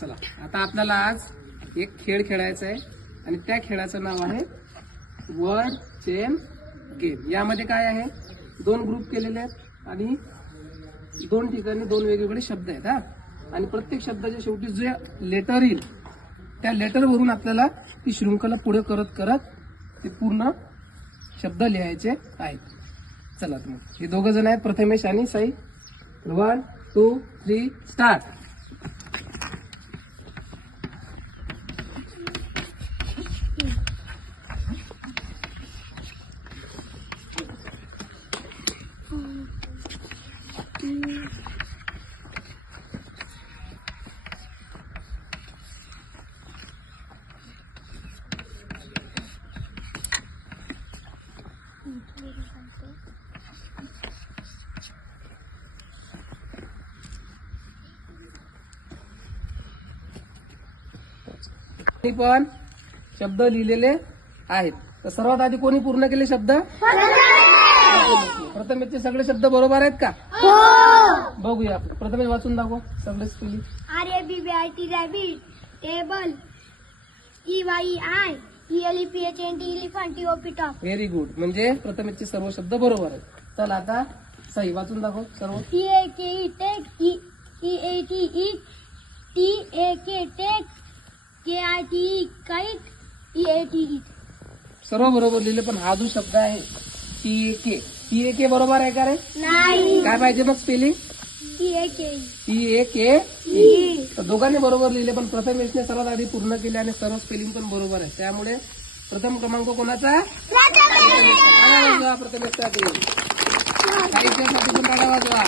चला आता आपल्याला आज एक खेळ खेळायचा आहे आणि त्या खेळाचं नाव आहे वर्ड चेन गेम। यामध्ये काय आहे, दोन ग्रुप केलेले आहेत आणि दोन ठिकाणी दोन वेगवेगळे शब्द आहेत हा, आणि प्रत्येक शब्दाच्या शेवटी जे लेटर येईल त्या लेटर वरून आपल्याला ती शृंखला पुढे करत करत ते पूर्ण शब्द लिहायचे आहेत। चला मग हे दोघं जण आहेत, प्रथमेश आणि साई। 1 2 3 स्टार्ट। पण शब्द लिहिलेले आहेत, तर सर्वात आधी कोणी पूर्ण केले शब्द? प्रथमेशचे सगळे शब्द बरोबर आहेत का? बघूया आपण। प्रथमेश वाचून दाखव सगळे spelling. RABBIT rabbit, table, EYI ELEPHANT elephant, TOP top. Very good, म्हणजे प्रथमेशचे सर्व शब्द बरोबर आहेत। चला आता साई वाचून दाखव सर्व। TAKE take, EATE TAK take, KITE kite, EATE सर्व बरोबर लिहिले, पण हा जो शब्द आहे TAK बरोबर आहे का रे? नाही। काय पाहिजे मग स्पेलिंग? TAK। तर दोघांनी बरोबर लिहिले, पण प्रथमेशने सर्वात आधी पूर्ण केले आणि सर्व स्पेलिंग पण बरोबर आहे, त्यामुळे प्रथम क्रमांक कोणाचा? प्रथमेशसाठी। साईच्यासाठी पण टाळ्या वाजवा।